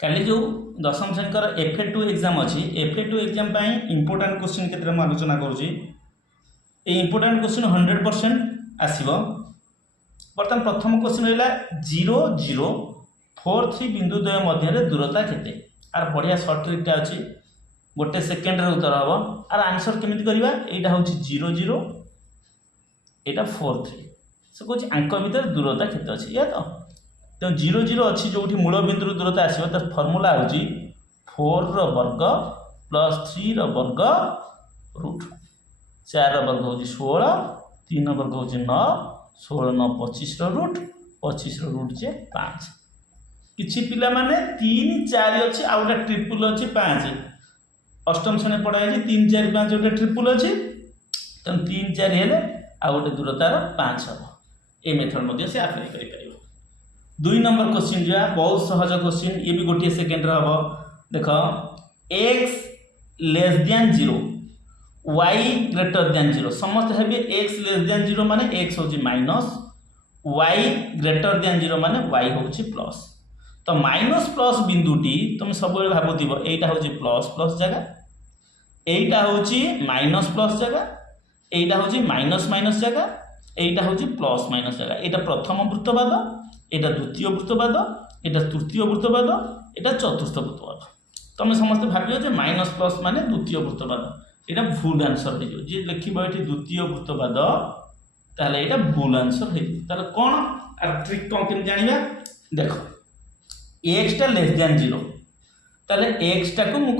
काली जो दशम श्रेणी FA2 एग्जाम अच्छी FA2 एग्जाम इंपोर्टाट क्वेश्चन के आलोचना करुँच इंपोर्टाट क्वेश्चन 100% आसव। बर्तमान प्रथम क्वेश्चन रहा 0 0 4 3 बिंदु द्वय मध्य दूरता केते आर बढ़िया सर्ट ट्रिकटा अच्छी गोटे सेकेंड उत्तर हम आर आंसर केमी करवा यहाँ हूँ 0 0 यहाँ 4 3 से कौन आंक भितर दूरता केते अच्छी या तो 0 0 अच्छी जो मूल बिंदु दूरता आसो तो फर्मूला हूँ 4 वर्ग प्लस 3 वर्ग रूट 4 वर्ग हूँ 16 3 वर्ग हूँ 9 16 9 25 रूट 25 रूट जे 5 किछि पिला माने 3 4 अच्छी आ गोटे ट्रिपुल अच्छी 5 अष्टम श्रेणी पढ़ाई 3 4 5 गोटे ट्रिपुल अच्छी तेणु 3 4 हेले आ गोटे दूरतार 5 हम ये मेथड से आप्लाय कर 2 नंबर क्वेश्चन जो बहुत सहज क्वेश्चन ये भी गोटे सेकेंड हम देख x less than 0 y greater than 0 समस्त है x लेस दैन 0 माने x हूँ माइनस y ग्रेटर दैन 0 माने y हूँ प्लस तो माइनस प्लस बिंदुटी तुम सब भावुथ यहाँ हूँ प्लस प्लस जगह यहाँ हूँ माइनस प्लस जगह यहाँ हूँ माइनस माइनस जगह यहाँ हूँ प्लस माइनस जगह यहाँ प्रथम वृत्तपाद यहाँ द्वितीय वृत्तपाद यहाँ तृतीय वृत्तपाद यहाँ चतुर्थ वृत्तपाद तुम समस्त भाव माइनस प्लस माने द्वितीय वृत्तपाद यहाँ भूल आंसर हो जी लिख द्वितीय वृत्तपाद ताहले यहाँ भूल आंसर हो कौन आर ट्रिक कौन केमती जाना देख एक्स टा लेस दैन 0 ताहले एक्स टा को मुझे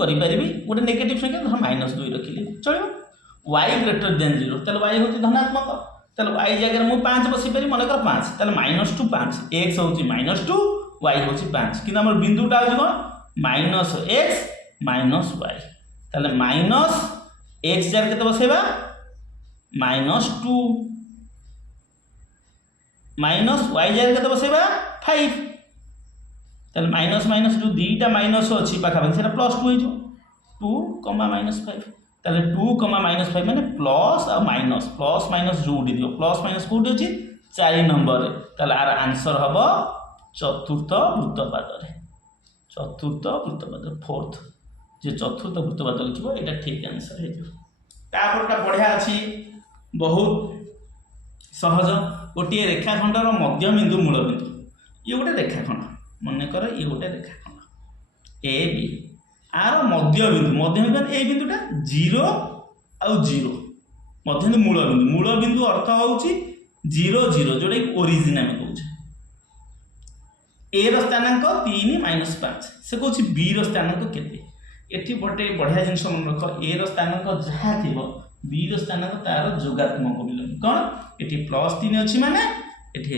गोटे नेगेटिव संख्या धर -2 रखिली चलो y ग्रेटर दैन 0 ताहले y हूँ धनात्मक ताहले y जगह मुझे 5 बसई पारि मनकर 5 ताहले -2 5 x हूँ -2 y हूँ 5 कि बिंदुटा हूँ कौन -x -y ताहले माइनस x जगह के बसैबा -2 माइनस y जगह के बसैबा 5 ताहले माइनस माइनस जो दीटा माइनस अच्छी पाखापाखि से +2 हो 2 -5 ताहले 2 -5 माने प्लस और माइनस प्लस माइनस जोड़ी दियो प्लस माइनस कोठी अछि 4 नंबर ताहले आर आंसर हबो चतुर्थ वृत्तपाद फोर्थ जे चतुर्थ वृत्तपाद लिखिबो एटा ठीक आंसर हे जो तापरटा बढ़िया अछि बहुत सहज गोटे रेखाखंडर मध्य बिंदु मूल बिंदु ये गोटे रेखाखंड मन कर ये गोटे रेखाखंड ए बी आर मध्य बिंदु ए बिंदुटा 0 आउ 0 मध्य बिंदु मूल बिंदु अर्थ हूँ 0 0 जोटा कि ओरिजिन आम कहे ए स्थानांक 3 -5 से कौन बी स्थानांक केते एठी गोटे बढ़िया जिनस मन रख ए स्थानांक जहाँ थी बी स्थानांक तार जोगात्मक मिलन कौन ये +3 अच्छी माने ये -3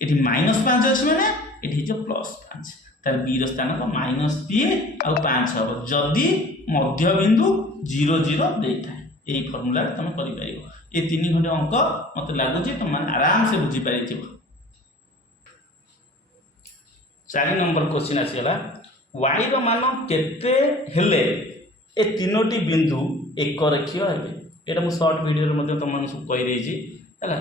ये -5 अच्छी माने ये +5 तार बी स्थानांक -3 आउ 5 हम जदि मध्य बिंदु 0 0 देता है यही फर्मूला तुम कर ये 3 खंड अंक मत लगुच तुम आराम से बुझीपार 4 नंबर क्वेश्चन आसीगला y रो मान केते हेले ए तीनोटी बिंदु एक रेखीय हेबे एटा मु शॉर्ट वीडियो रे तुम सब कहि देछि हला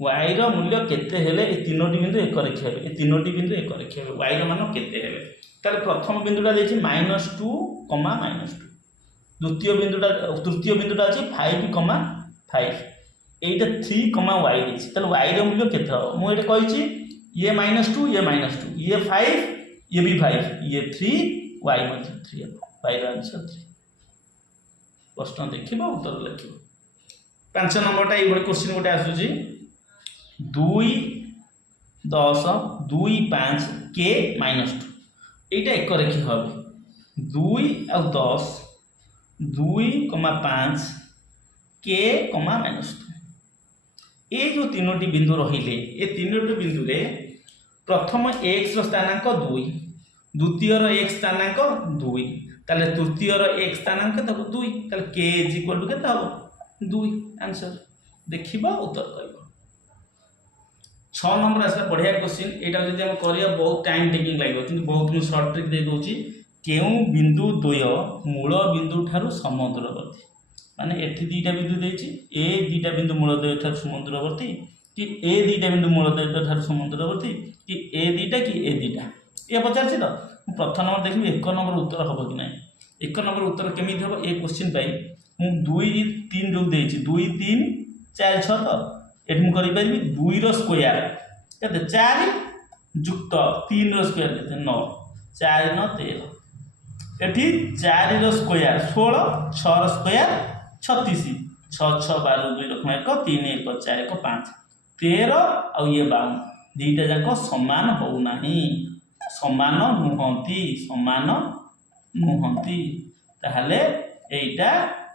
y रो मूल्य केते हेले ए तीनोटी बिंदु एक रेखीय हेबे ए तीनोटी बिंदु एक रेखीय हेबे y रो मान केते हेबे ताले प्रथम बिंदुटा देछि -2 -2 द्वितीय बिंदुटा तृतीय बिंदुटा अछि 5 5 एटा 3 y देछि ताले y रो मूल्य केते हो मु एटा कहिछि ये -2 ये -2 ये 5 ये भी 5 ये 3 y मध्ये 3 y रो आंसर 3 प्रश्न देखिबो उत्तर लिखिबो 5 नंबरटा ये गोटे क्वेश्चन गोटे आसुछि 2 10 2 5 के -2 एटा एक रेखीय হবে 2 और 10 2, 5 के -2 ये जो तीनोटी बिंदु रहिले ये तीनोटी बिंदु रे प्रथम x रो स्थानांक 2 द्वितीय रो x स्थानांक 2 ताले तृतीय रो x स्थानांक तब 2 ताले k = केते हो 2 आंसर देखिबा उत्तर कहबो 6 नंबर आसला बढ़िया क्वेश्चन एटा जदि हम करिया बहुत टाइम टेकिंग लागो किंतु बहुत मु शॉर्ट ट्रिक दे दोची केउ बिंदु द्वय मूल बिंदु ठारू समुद्रवर्ती माने एठी दीटा बिंदु देछि ए दीटा बिंदु मूल द्वय ठारू समुद्रवर्ती कि ए दीटा बिंदु मूल द्वय ठारू समुद्रवर्ती कि ए दीटा ये पचार तो प्रथम नंबर देखिए 1 नंबर उत्तर हम कि ना 1 नंबर उत्तर केमी हम ये क्वेश्चन मुझे 2 3 जो देती 2 3 4 6 तो ये मुझे 2 स्क्वायर के 4 जुक्त 3 स्क्वायर के 9 4 9 13 एटी 4 स्क्वायर 16 6 स्क्वायर 36 6 6 12 2 रकम 1 3 1 4 1 5 13 आ ये 52 दुईटा जाक समान होना समान नुहति ताहले एटा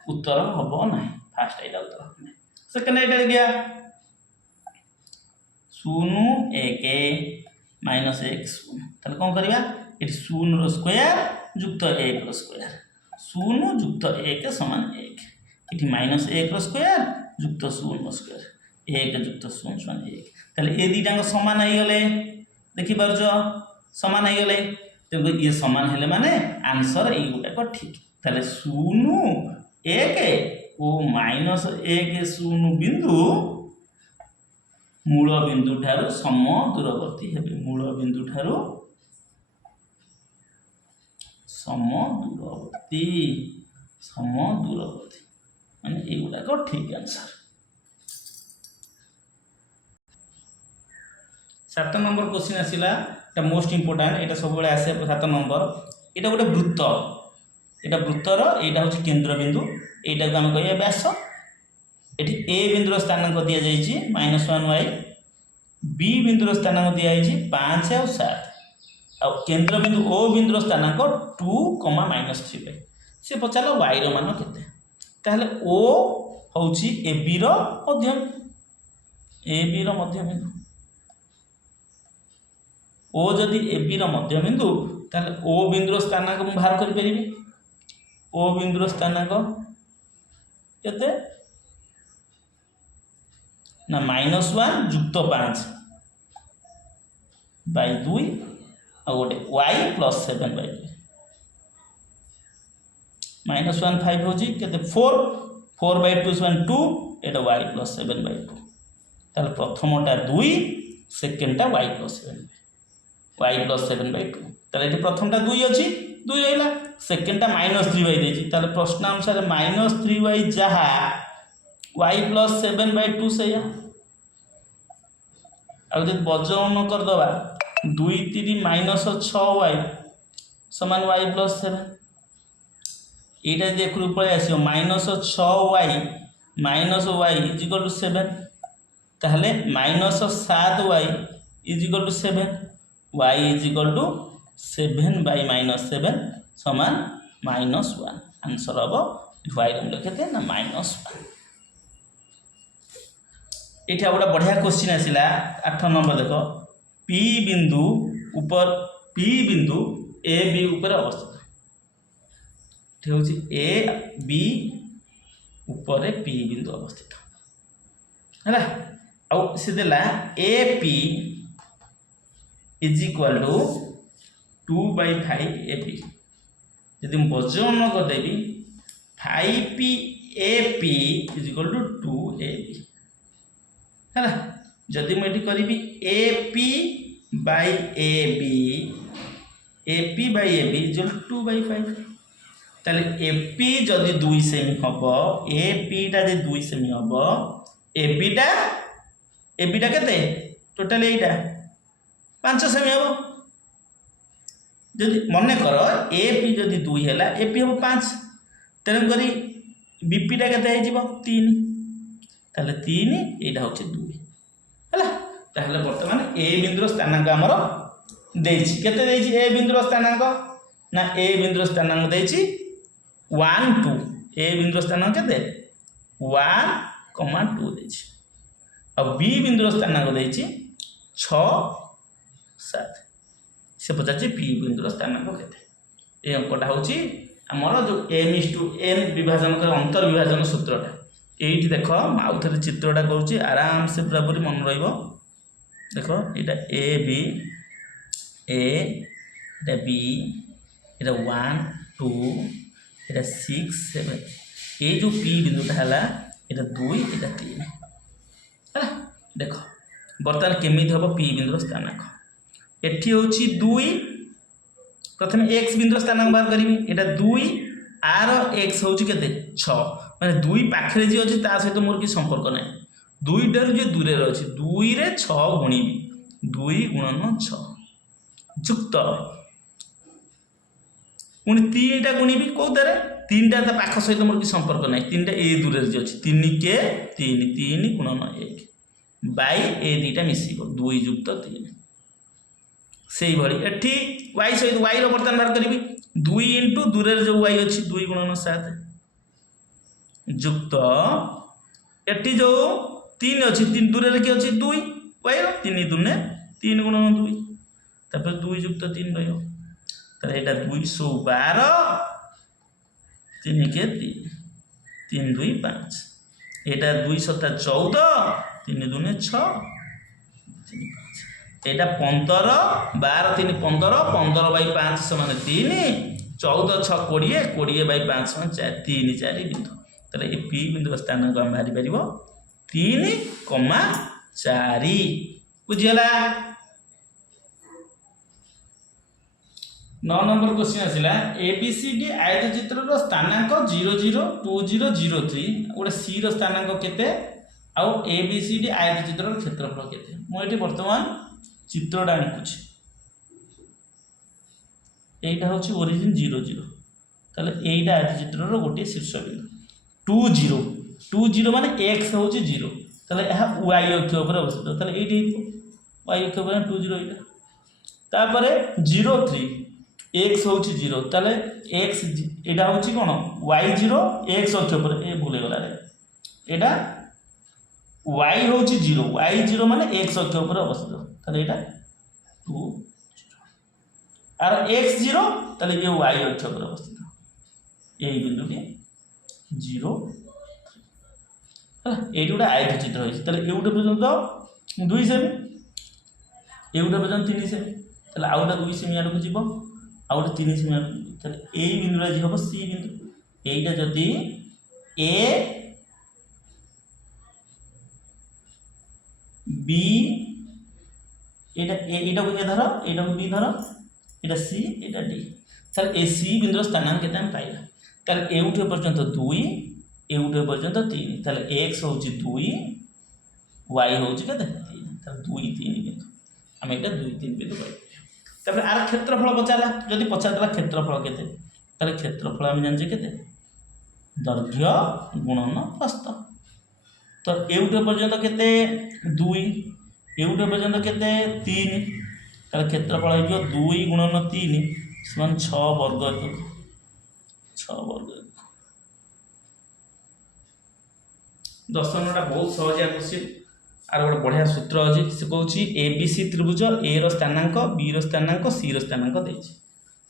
उत्तर हम ना फास्ट एटा उत्तर हम ना सेकेंड एटा गया 0 1 माइनस 1 0 ताहले कौन करबा ये 0 स्क्वायर जुक्त 1 स्क्वायर 0 जुक्त 1 समान 1 ये माइनस 1 स्क्वायर जुक्त 0 स्क्वायर 1 जुक्त 0 समान 1 ताहले ये दुईटा समान हो गले देखि पारछ समान हो गले तो ये समान हेले माने आंसर ये गुटाक ठीक ताहले 0 1 ओ माइनस 1 0 बिंदु मूल बिंदु ठारू सम दूरवर्ती हेबे मूल बिंदु ठारू सम दूरवर्ती माने ये गुटाक ठीक आंसर 7 नंबर क्वेश्चन आसिला मोस्ट इंपोर्टेंट ये सब आसे 7 नंबर ये गोटे वृत्त यहाँ वृत्तर यहाँ हूँ केन्द्र बिंदु यहाँ को आम कह व्यास ये ए बिंदुर स्थानांक दि जाइए -1 y बी बिंदुर स्थानांक दिखाई 5 और 7 आ केन्द्र बिंदु ओ बिंदुर स्थानांक 2, -3 y से पचार y मान के ओ हूँ ए बी मध्य बिंदु ओ जदि ए बी मध्य बिंदु ताले ओ बिंदुर स्थानांक मुझे बाहर कर पारि ओ बिंदुर स्थानांक केते ना -1 जुक्त 5 बाय 2 आ गोटे y + 7 बाय 2 -1 5 होची केते 4 4 बाय 2 = 2 एटा y + 7 बाय 2 ताले प्रथमटा 2 सेकेंडटा y + 7 y + 7 बाय 2 ताले ये प्रथमटा 2 अछि 2 होइला सेकेंडटा -3 बाय देछि ताले प्रश्न अनुसार -3y जहा y + 7 बाय 2 से आ जब वजन कर दबा 2 3 -6y समान y + 7 एटा देख रु पळे आसियो -6y -y = 7 ताहले -7y = 7 y = 7 बाय -7 समान -1 आंसर हम y लिखते ना -1 ये गोटे बढ़िया क्वेश्चन आसला 8 नंबर देख P बिंदु ऊपर P बिंदु ए बी ऊपर अवस्थित ठीक हूँ ए बी ऊपर P बिंदु अवस्थित है आउ से देला ए पी = 2/5 ए पी यदि मैं वजन करदेवी 5p A P = 2 A B है जदि मुझे करी A P by A P by A B = 2/5 ताले ए पी जदि 2 सेमी हम ए पीटा जब 2 सेमी हम ए बीटा केते टोटाल एटा 5 सेमी हम जदि मन कर ए पी जदि 2 है ए पी हम 5 तेणुक बीपीटा के 3 ताहले 3 यहाँ हूँ 2 है ताहले बर्तमान ए बिंदुर स्थानांक आमर देछि केते देछि ए बिंदुर स्थानांक ना ए बिंदुर स्थानांक देछि 1 2 ए बिंदुर स्थानांक केते 1, 2 देछि और बी बिंदुर स्थानांक देछि 6 7 से पचार पी बिंदुर स्थानांक केते ए अंकटा हूँ आमर जो m/n विभाजन कर अंतर विभाजन सूत्रटा ये देख आउ थे चित्रटा करुँच आराम से पूरा पूरी मन रही देख यहाँ ए बी ए बी ये 1 2 ये 6 7 ये जो पी बिंदुटा है यहाँ 2 यहाँ 3 है देख बर्तमान केमी हम पी बिंदुर स्थानांक एठी होची 2 प्रथम x बिंदु स्थानांक बाहर करी एटा 2 आर x होची केते 6 माने 2 पाखरे जे अछि ता सहित मोर की संपर्क नै 2 टार जे दूरे रे अछि 2 रे 6 गुणिबी 2 गुणन 6 जुक्त पुणी 3 टा गुणिबी को दरे 3 टा ता पाख सहित मोर की संपर्क नै 3 टा ए दूरे रे जे अछि 3 के 3 3 गुणन 1 बाय ए दीटा मिसिबो 2 जुक्त 3 सेही भली एठी y सहित y रो बर्तन बाहर करिबी 2 इनटू दूरे जो y अछि 2 गुणन 7 जुक्त एठी जो 3 अछि 3 दूरे रे के अछि 2 y रो 3 दुने 3 गुणन 2 तापर 2 जुक्त 3 रहयो ताले एटा 212 3 के 3 3 2 5 एटा 2 7 14 3 दुने 6 एटा 15 12 3 15 15 बाई 5 समान 3 14 6 20 20 बाई 5 समान 4 3 4 बिंदु तले ए पी बिंदु स्थानांक हम बाहरी परिबो 3,4 बुझियला 9 नंबर क्वेश्चन आसिला एबीसीडी आयतचित्र रो स्थानांक 0 0 2 0 0 3 ओडे सी रो स्थानांक केते आउ एबीसीडी आयतचित्र रो क्षेत्रफल केते मो एठी वर्तमान चित्रटा आंकुछि एटा होछि ओरिजिन 0 0 ताले एटा आयतचित्र रो गोटे शीर्ष बिंदु 2 0 2 0 माने x होछि 0 ताले एहा y अक्ष ऊपर अवस्थित ताले एठी y अक्ष ऊपर 2 0 एटा तापरे 0 3 x होछि 0 ताले x एटा होछि कोन y 0 x अक्ष ऊपर ए भूले गला रे एटा y होछि 0 y 0 माने x अक्ष ऊपर अवस्थित ताले एटा 2 0 आर x 0 ताले ये y अक्ष ऊपर अवस्थित एई बिंदुटी 0 एटी गोटे आयत चित्र होइछ ताले एउटे पर्यंत 2 सेमी एउटे पर्यंत 3 सेमी ताले आउटा 2 सेमी आडू जीवो आउटे 3 सेमी ताले एई बिंदुरा जे हबो सी बिंदु एइटा जदी a b एटा एटा को धर एटा को b धर एटा c एटा d सर ए सी बिंदु स्थानांक केते हम पाइला ताले एउटे पर्यंत 2 एउटे पर्यंत 3 ताले x होची 2 y होची केते 3 ताले 2 3 बिंदु हम एटा 2 3 बिंदु पाइ तापर आर क्षेत्रफल पचाला जदी पचातला क्षेत्रफल केते ताले क्षेत्रफल हम जान जे केते दैर्घ्य गुणन प्रस्थ तो एउटे पर्यंत केते 2 एउटे पर्यंत केते 3 ताले क्षेत्रफल हो 2 गुणन 3 समान 6 वर्ग एকক 6 वर्ग एকক 10 नंबरटा बहुत सहजिया क्वेश्चन आर गोटे बढ़िया सूत्र अछि से कहूची एबीसी त्रिभुज ए रो स्थानांक बी रो स्थानांक सी रो स्थानांक देछि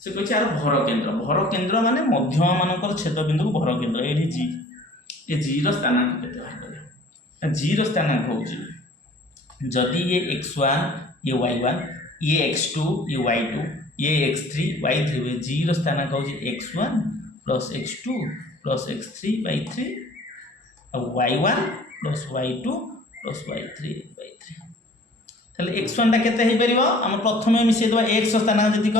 से कहूची आर भर केंद्र माने मध्यमा मानकर छेद बिंदु भर केंद्र एठी जी ए जी रो स्थानांक केते बाहर करिया जी रो स्थानांक होची जदि ये x1 ये y1 ये x2 ये y2 ये x3 y3 हुए जी रो स्थानांक होची x1 plus x2 plus x3 y3 अब y1 plus y2 plus y3 y3 ताले x1 टा केते हे परिबो हम प्रथमे मिसे देबा x स्थानांक जतिक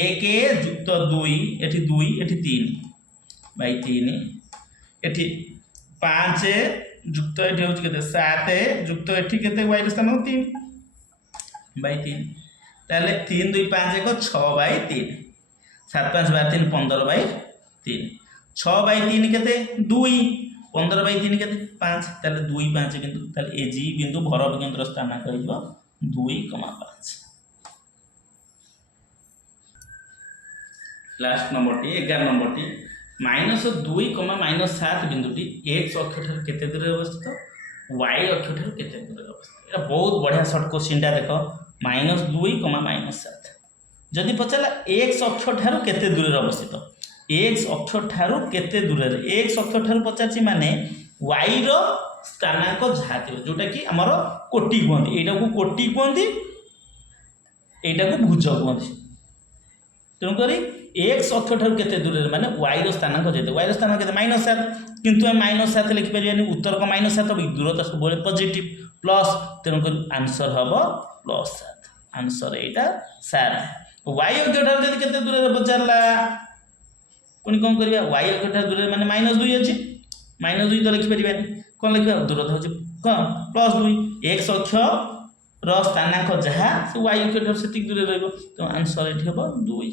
1 जुक्त 2 एठी 2 एठी 3 बाय 3 एठी 5 जुक्त एठी होची केते 7 जुक्त एठी केते y रो स्थानांक 3 बाय 3 ताले 3 2 5 1 6 बाय 3 7 5 12 3 15 बाय 3 6 बाय 3 केते 2 15 बाय 3 केते 5 ताले 2 5 बिंदु ताले ए जी बिंदु भर केंद्र स्थानांक होइबो 2,5 last number T 11 number T -2, -7 बिंदुटी x अक्ष ठार केते दूर अवस्थित y अक्ष ठार केते दूर अवस्थित एटा बहुत बढ़िया शॉर्ट क्वेश्चन टा देखो -2, -7 जदि पचाला x अक्ष ठार केते दूर अवस्थित x अक्ष ठार केते दूर x अक्ष ठार पचाची माने y रो स्थानांक झाति जोटा कि हमर कोटि कहंती एटा को कोटि कहंती एटा को भुज कहंती तेनु करी x अक्ष ठार केते दूर माने y रो स्थानांक जेते y रो स्थानांक केते -7 किंतु हम -7 लिखि परियानी उत्तर को -7 हो दूरता सब पॉजिटिव प्लस तेनु करी आंसर हबो +7 आंसर एटा 7 y अक्ष ठार जदि केते दूर रे पचारला पुनी कोन करबा y अक्ष ठार दूर माने -2 अछि -2 तो लिखि परिबानी कोन लिखबा दूरता होछि कोन +2 x अक्ष र स्थानांक जहा से y अक्ष ठार सेति दूर रहइबो तो आंसर एठी हेबो 2